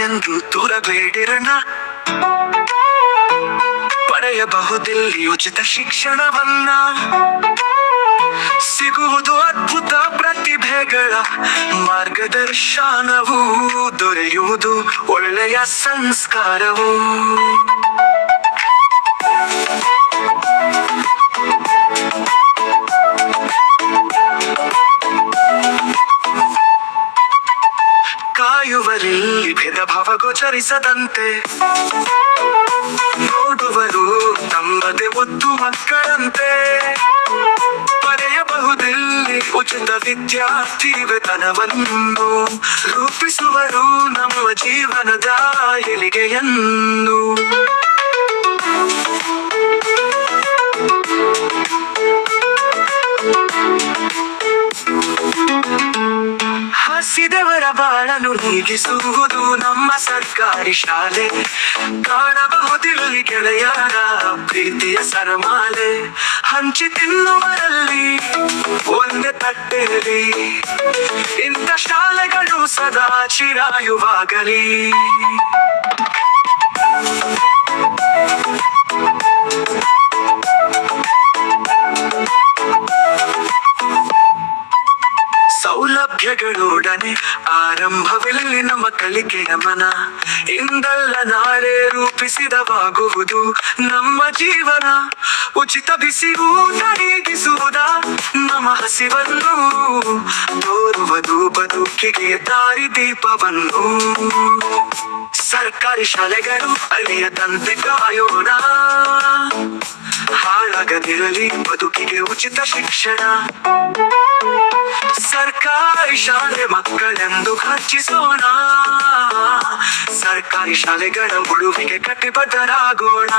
ಎಂದು ದೂರಬೇಡಿರಣ. ಪಡೆಯಬಹುದಿಲ್ಲಿ ಉಚಿತ ಶಿಕ್ಷಣವನ್ನ. ಸಿಗುವುದು ಅದ್ಭುತ ಪ್ರತಿಭೆಗಳ ಮಾರ್ಗದರ್ಶನವು. ದೊರೆಯುವುದು ಒಳ್ಳೆಯ ಸಂಸ್ಕಾರವು. ಕಾಯುವರಲ್ಲಿ ಭೇದ ಭಾವ ಗೋಚರಿಸದಂತೆ ನೋಡುವರು ನಮ್ಮದೇ ಒತ್ತು ಮಕ್ಕಳಂತೆ. ಪಡೆಯಬಹುದಿಲ್ಲಿ ಉಚಿತ ವಿದ್ಯಾರ್ಥಿ ವೇತನವನ್ನು. ರೂಪಿಸುವರು ನಮ್ಮ ಜೀವನದ ಏಳಿಗೆಯನ್ನು. ಹಸಿದವರ ಬಾಳನ್ನು ನೀಗಿಸುವುದು ನಮ್ಮ ಸರ್ಕಾರಿ ಶಾಲೆ. ಕಾಣಬಹುದಿಲ್ಲಿ ಗೆಳೆಯರ ಪ್ರೀತಿಯ ಸರಮಾಲೆ. ಹಂಚಿ ತಿನ್ನುವರಲ್ಲಿ ಒಂದೇ ತಟ್ಟೆಯಲ್ಲಿ. ಇಂಥ ಶಾಲೆಗಳು ಸದಾ ಚಿರಾಯುವಾಗಲಿ. ಸೌಲಭ್ಯಗಳೊಡನೆ ಆರಂಭವಿಲ್ಲಿ ನಮ್ಮ ಕಲಿಕೆಯ ಮನ. ಇಂದಲ್ಲ ನಾಳೆ ರೂಪಿಸಿದವಾಗುವುದು ನಮ್ಮ ಜೀವನ. ಉಚಿತ ಬಿಸಿ ಊಟ ನೀಗಿಸುವುದ ನಮ್ಮ ಹಸಿವನ್ನು. ತೋರುವುದು ಬದುಕಿಗೆ ದಾರಿ ದೀಪವನ್ನು. ಸರ್ಕಾರಿ ಶಾಲೆಗಳು ಅಳಿಯದಂತೆ ಕಾಯೋಣ. ಹಾಳಾಗದಿರಲಿ ಬದುಕಿಗೆ ಉಚಿತ ಶಿಕ್ಷಣ. ಸರ್ಕಾರಿ ಶಾಲೆ ಮಕ್ಕಳೆಂದು ಖರ್ಚಿಸೋಣ. ಸರ್ಕಾರಿ ಶಾಲೆಗಳ ಉಳುವಿಗೆ ಕಟಿಬದ್ಧರಾಗೋಣ.